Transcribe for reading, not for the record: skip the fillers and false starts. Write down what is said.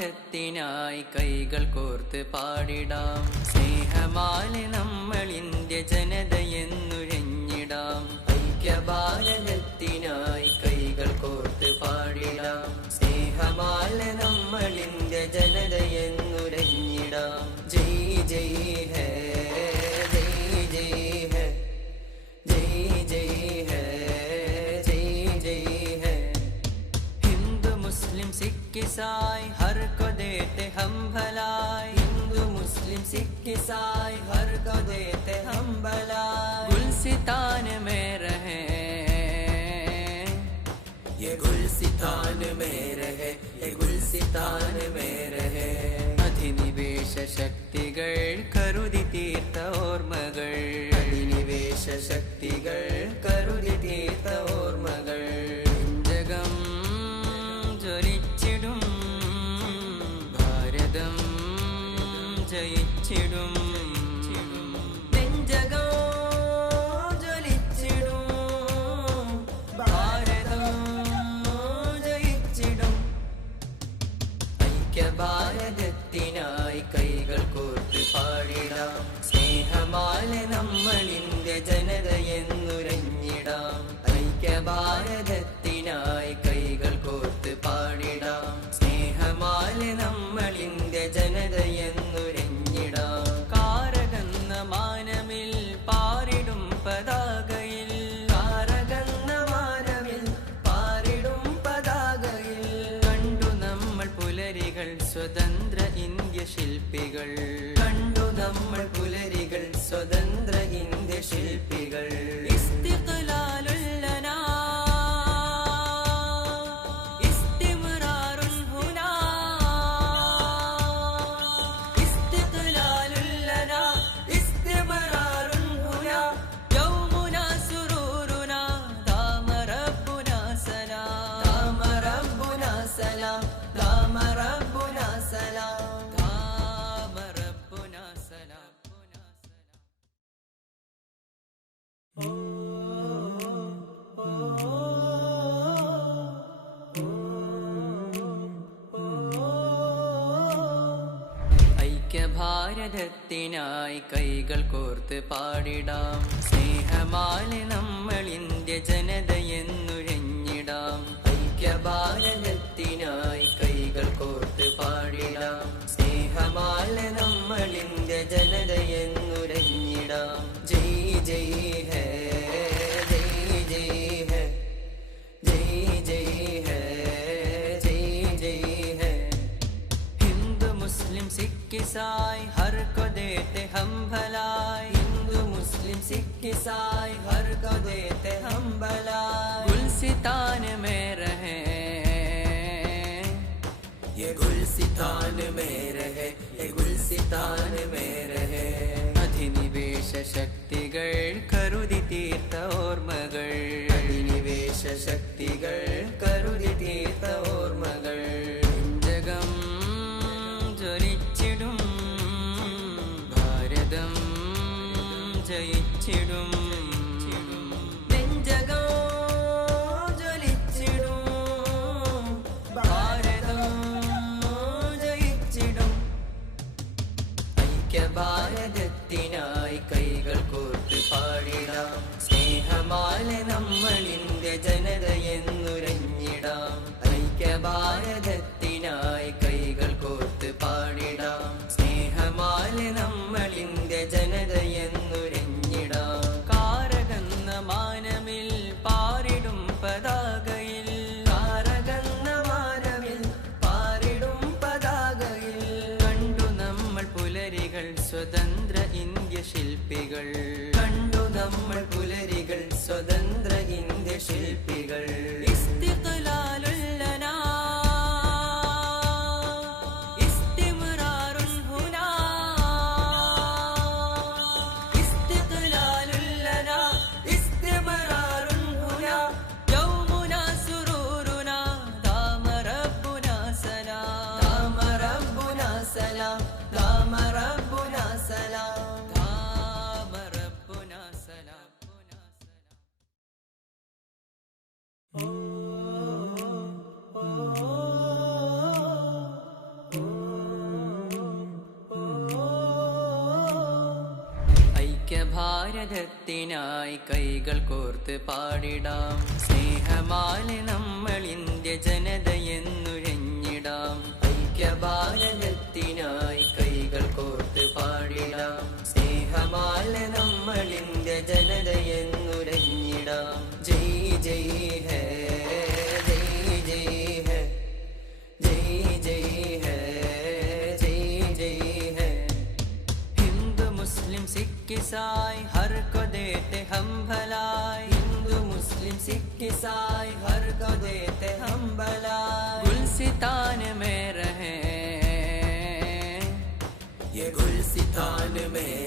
ഐക്യഭാരതത്തിനായി കൈകൾ കോർത്ത് പാടിടാം. സ്നേഹമാലെ നമ്മൾ ഇന്ത്യ ജനതയെന്നുരഞ്ഞിടാം. ഐക്യഭാരതത്തിനായി കൈകൾ കോർത്ത് പാടിടാം. സ്നേഹമാലെ നമ്മൾ ഇന്ത്യ ജനതയെന്നുരഞ്ഞിടാം. ജയ് ജയ് ഹേ ജയ് ജയ് ഹേ ജയ് ജയ് ഹേ जय जय है. हिंदू मुस्लिम सिख ईसाई हर को देते हम भलाई. हिंदू मुस्लिम सिख ईसाई हर को देते हम भलाई. गुलसितान में रहे ये गुलसितान में रहे ये गुलसितान में रहे. അധിനിവേശ ശക്തികൾ കരുതി തീർത്ത ഓർമ്മകൾ. അധിനിവേശ ശക്തികൾ കരുതി തീർത്ത ഓർമ്മകൾ. ജഗം ജ്വലിച്ചിടും ഭാരതം ജയിച്ചിടും. നെഞ്ചകം ജ്വലിച്ചിടും ഭാരതം ജയിച്ചിടും. ഐക്യഭാരതത്തിനായി കൈകൾ കോർത്ത് പാടിടാം. സ്നേഹമാലെ നമ്മൾ ഇന്ത്യ ജനതയെന്നുരഞ്ഞിടാം. ഐക്യഭാരതത്തിനായി കൈകൾ കോർത്ത് പാടിടാം. സ്നേഹമാലെ നമ്മൾ ഇന്ത്യ ജനതയെന്നുരഞ്ഞിടാം. കാരകന്ന മാനമിൽ പാറിടും പതാകയിൽ. കാരകന്ന മാനമിൽ പാറിടും പതാകയിൽ. കണ്ടു നമ്മൾ പുലരികൾ സ്വതന്ത്ര ഇന്ത്യ ശില്പികൾ. കണ്ടു നമ്മൾ പുലരികൾ സ്വതന്ത്ര ഇന്ത്യ ശില്പികൾ. ഇസ്തിഖ്ലാലുൽ ലനാ ഇസ്തിമ്റാറുൻ ഹുനാ. ഇസ്തിഖ്ലാലുൽ ലനാ ഇസ്തിമ്റാറുൻ ഹുനാ. യൗമുനാ സുറൂറുനാ ദാമ റബ്ബുനാ സലാം. ദാമ റബ്ബുനാ സലാം. ദാമ റബ്ബുനാ സലാം. ദാമ റബ്ബുനാ സലാം. ഐക്യഭാരതത്തിനായി കൈകൾ കോർത്ത് പാടിടാം. സ്നേഹമാലെ നമ്മൾ ഇന്ത്യ ജനതയെന്നുരഞ്ഞിടാം. ഐക്യഭാരതത്തിനായി കൈകൾ കോർത്ത് പാടിടാം. സ്നേഹമാലെ നമ്മൾ ഇന്ത്യ ജനതയെന്നുരഞ്ഞിടാം. ജയ് ജയ് ഹേ ജയ് ജയ് ഹേ ജയ് ജയ് ഹേ ജയ് ജയ് ഹേ. हिंदू मुस्लिम सिख ईसाई हर को देते हम भलाई. हिंदू मुस्लिम सिख ईसाई हर को देते हम भलाई. गुलसितान में रहे ये गुलसितान में रहे ये गुलसितान में रहे. അധിനിവേശ ശക്തികൾ കരുതി തീർത്ത ഓർമ്മകൾ. അധിനിവേശ ശക്തികൾ കരുതി തീർത്ത ഓർമ്മകൾ. ജഗം ജ്വലിച്ചിടും ഭാരതം ജയിച്ചിടും. നെഞ്ചകം ജ്വലിച്ചിടും ഭാരതം ജയിച്ചിടും. ഐക്യഭാരതത്തിനായി കൈകൾ കോർത്ത് പാടിടാം. സ്നേഹമാലെ നമ്മൾ ഇന്ത്യ ജനതയെന്നുരഞ്ഞിടാം. ഐക്യഭാരതത്തിനായി കൈകൾ കോർത്ത് പാടിടാം. സ്നേഹമാലെ നമ്മൾ ഇന്ത്യ ജനതയെന്നുരഞ്ഞിടാം. കാരകന്ന മാനമിൽ പാറിടും പതാകയിൽ. കാരകന്ന മാനമിൽ പാറിടും പതാകയിൽ. കണ്ടു നമ്മൾ പുലരികൾ സ്വതന്ത്ര ഇന്ത്യ ശില്പികൾ. കണ്ടു നമ്മൾ പുലരികൾ സ്വതന്ത്ര ഇന്ത്യ ശില്പികൾ. ഇസ്തിഖ്ലാലുൽ ലനാ ഇസ്തിമ്റാറുൻ ഹുനാ. ഇസ്തിഖ്ലാലുൽ ലനാ ഇസ്തിമ്റാറുൻ ഹുനാ. യൗമുനാ സുറൂറുനാ ദാമ റബ്ബുനാ സലാം. ദാമ റബ്ബുനാ സലാം. ദാമ റബ്ബുനാ സലാം. ദാമ റബ്ബുനാ സലാം. ഐക്യഭാരതത്തിനായി കൈകൾ കോർത്ത് പാടിടാം. സ്നേഹമാലെ നമ്മൾ ഇന്ത്യ ജനതയെന്നുഴഞ്ഞിടാം. ഐക്യഭാരതത്തിനായി കൈകൾ കോർത്ത് പാടിടാം. സ്നേഹമാലെ നമ്മൾ ഇന്ത്യ ജനതയെന്നുഴഞ്ഞിടാം. ജയ് ജയ് ഹേ, ജയ് ജയ് ഹേ, ജയ് ജയ് ഹേ, जय जय है. हिंदू मुस्लिम सिख ईसाई हर को देते हम भलाई. हिंदू मुस्लिम सिख ईसाई हर को देते हम भलाई. गुलसितान में रहे, ये गुलसितान में